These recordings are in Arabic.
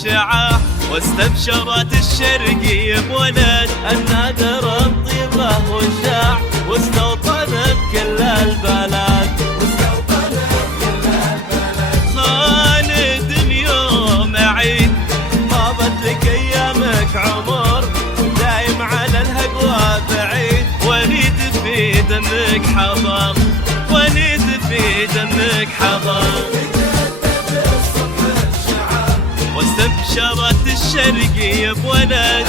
بشعاع، واستبشرت الشرقية بولد النادر الطيبة والشاع، واستوطن بكل البلد. خالد اليوم عيد، طابت لك ايامك عمر، دايم على الهقوى بعيد، وليد في دمك حضر، وليد في دمك حضر. واستبشرت الشرقية بولد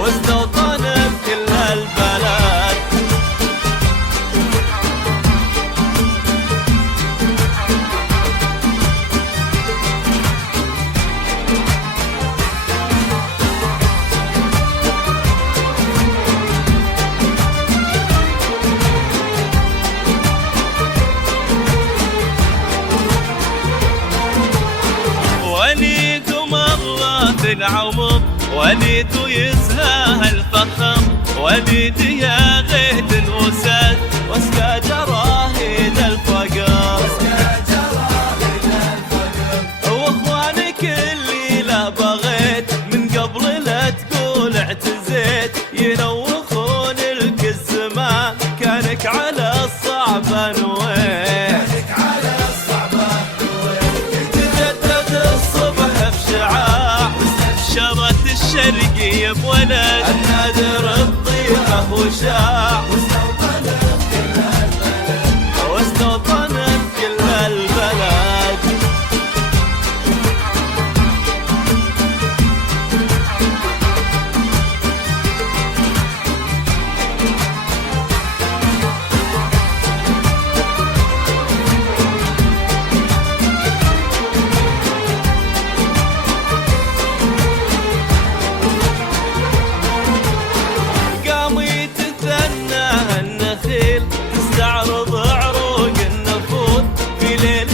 واستوطن بكل البلد. وليد مرة في العمر، وليد يزهى الفخر، وليد يا غيث الوساد، واسقى جراهيد الفقر، واخوانك اللي لا بغيت من قبل لا تقول اعتزيت، ينوخون لك الزمان، كانك على الصعب نويت، الشرقية بولد النادر الطيبة وشاع، واستوطن بكل البلد. تستعرض عروق النفوذ في ليل